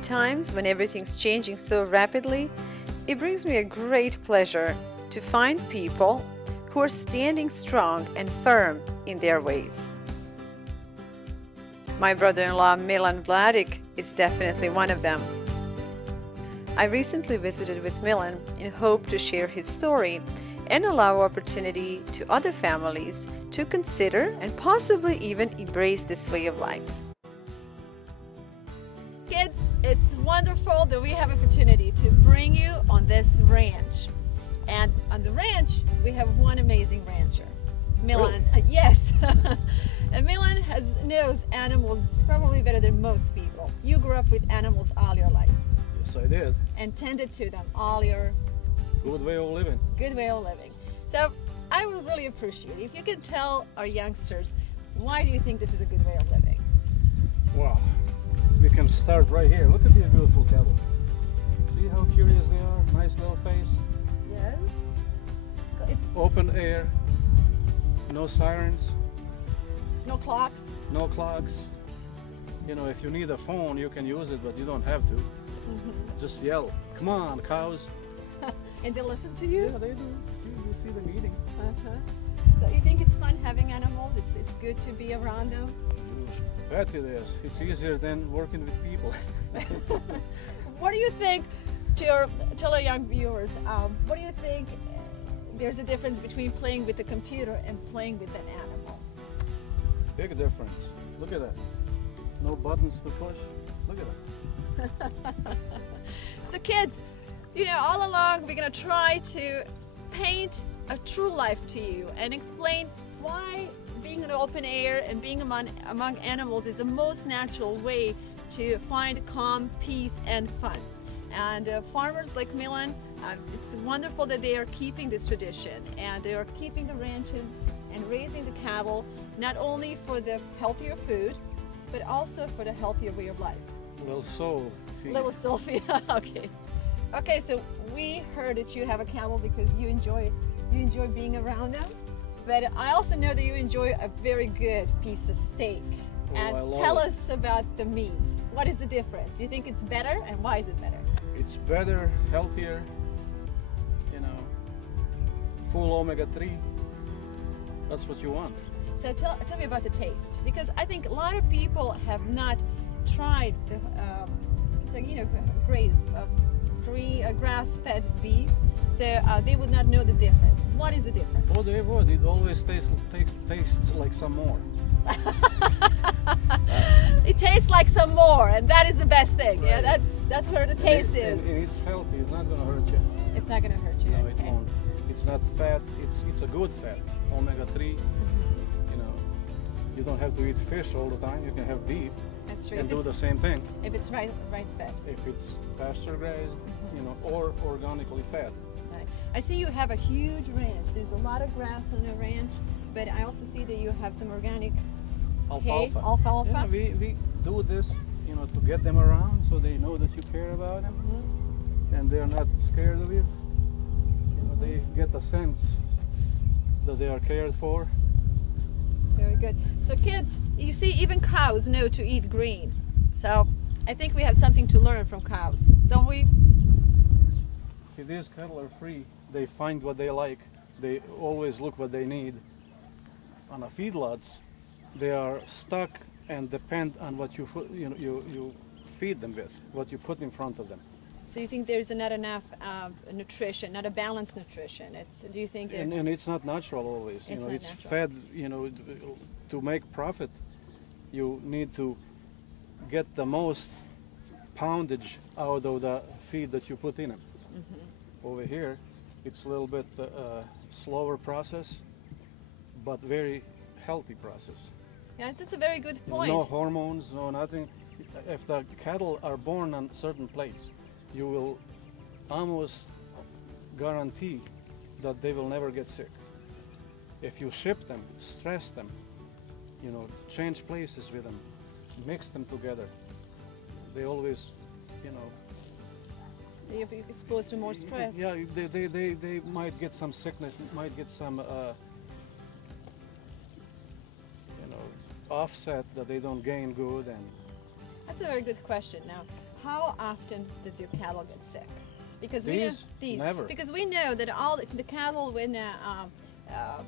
In times when everything's changing so rapidly, it brings me a great pleasure to find people who are standing strong and firm in their ways. My brother-in-law Milan Vladic is definitely one of them. I recently visited with Milan in hope to share his story and allow opportunity to other families to consider and possibly even embrace this way of life. Kids, it's wonderful that we have opportunity to bring you on this ranch. And on the ranch, we have one amazing rancher, Milan. Really? Yes. And Milan knows animals probably better than most people. You grew up with animals all your life. Yes, I did. And tended to them all your Good way of living. good way of living. So I would really appreciate if you can tell our youngsters, why do you think this is a good way of living? Wow. We can start right here. Look at these beautiful cattle. See how curious they are? Nice little face. Yes. So it's Open air. No sirens. no clocks. No clocks. You know, if you need a phone, you can use it, but you don't have to. Just yell, "Come on, cows!" And they listen to you? Yeah, they do. You see them eating. So you think it's fun having animals? It's good to be around them? You bet it is. It's easier than working with people. What do you think, tell our young viewers, what do you think there's a difference between playing with a computer and playing with an animal? Big difference. Look at that. No buttons to push. Look at that. So kids, you know, all along we're going to try to paint a true life to you and explain why being in open air and being among animals is the most natural way to find calm, peace, and fun. And farmers like Milan, it's wonderful that they are keeping this tradition and they are keeping the ranches and raising the cattle, not only for the healthier food, but also for the healthier way of life. Little soul feed. Little Sophie, okay. Okay, so we heard that you have a camel because you enjoy being around them, but I also know that you enjoy a very good piece of steak. Oh, I And love tell it. us about the meat. What is the difference? Do you think it's better, and why is it better? It's better, healthier, you know, full omega-3. That's what you want. So tell me about the taste, because I think a lot of people have not tried the grazed grass-fed beef, so they would not know the difference. What is the difference? Oh, they would. It always tastes like some more. It tastes like some more, and that is the best thing. Right. Yeah, that's where the taste is. And it's healthy. It's not going to hurt you. It's not going to hurt you. No, okay. it won't. It's not fat. It's a good fat. Omega-3. You know, you don't have to eat fish all the time. You can have beef That's true. and If do it's, the same thing. if it's right fed. If it's pasture grazed, you know, or organically fed. Right. I see you have a huge ranch. There's a lot of grass on the ranch, but I also see that you have some organic hay, alfalfa. Yeah, we do this, you know, to get them around so they know that you care about them and they're not scared of you. You know, they get a sense that they are cared for. Very good. So kids, you see, even cows know to eat green. So I think we have something to learn from cows, don't we? See, these cattle are free. They find what they like. They always look what they need. On a feedlots, they are stuck and depend on what you feed them with, what you put in front of them. So you think there's not enough nutrition, not a balanced nutrition? Do you think that? And it's not natural always. You It's know, not it's natural. fed. You know, to make profit, you need to get the most poundage out of the feed that you put in them. Over here, it's a little bit slower process, but very healthy process. Yeah, that's a very good point. No hormones, no nothing. If the cattle are born on certain place, you will almost guarantee that they will never get sick. If you ship them, stress them, you know, change places with them, mix them together, they always, you know, You're exposed to more stress. yeah, they might get some sickness, might get some, you know, offset that they don't gain good. And That's a very good question. Now, how often does your cattle get sick? Because we know Never. Because we know that all the cattle when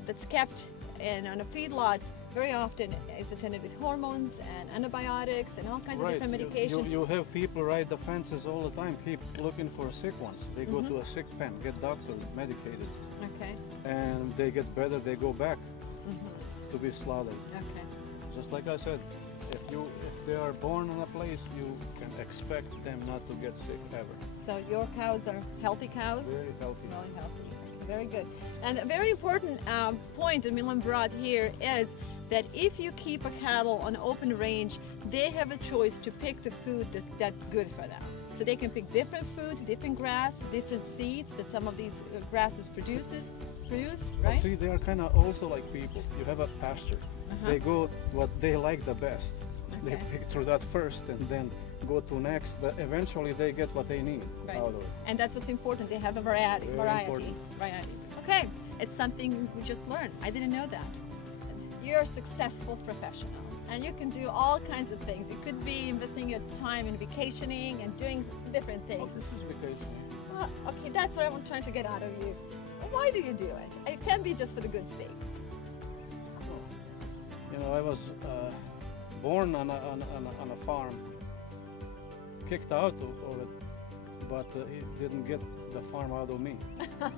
that's kept on a feedlots very often is attended with hormones and antibiotics and all kinds of different medications. You have people ride the fences all the time, keep looking for sick ones. They go to a sick pen, get doctored, medicated. Okay. And they get better, they go back to be slaughtered. Okay. Just like I said, if they are born in a place, you can expect them not to get sick ever. So your cows are healthy cows? Very healthy. Really healthy. Very good. And a very important point that Milan brought here is that if you keep a cattle on open range, they have a choice to pick the food that's good for them. So they can pick different food, different grass, different seeds that some of these grasses produce, right? But see, they are kind of also like people. You have a pasture. They go what they like the best. They pick through that first and then go to next, but eventually they get what they need out of it. And that's what's important. They have a variety. Okay, it's something we just learned. I didn't know that. You're a successful professional and you can do all kinds of things. You could be investing your time in vacationing and doing different things. Oh, this is vacationing. Okay, that's what I'm trying to get out of you. Why do you do it? It can't be just for the good sake. You know, I was born on a farm, kicked out of it, but it didn't get the farm out of me.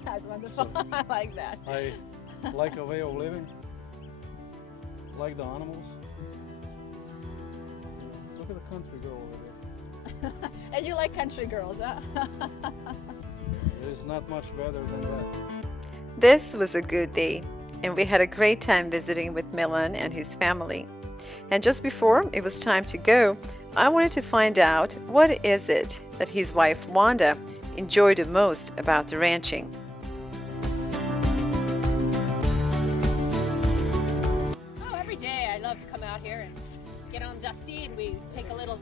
That's wonderful. So I like that. I like a way of living, like the animals. You know, look at the country girl over there. And you like country girls, huh? There's not much better than that. This was a good day, and we had a great time visiting with Milan and his family. And just before it was time to go, I wanted to find out what is it that his wife Wanda enjoyed the most about the ranching. Oh, every day I love to come out here and get on Dusty and we take a little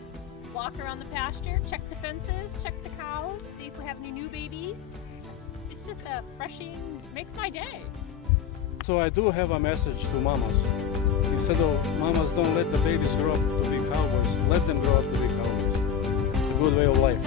walk around the pasture, check the fences, check the cows, see if we have any new babies. It's just a freshing, makes my day. So I do have a message to mamas. Instead of mamas don't let the babies grow up to be cowboys, let them grow up to be cowboys. It's a good way of life.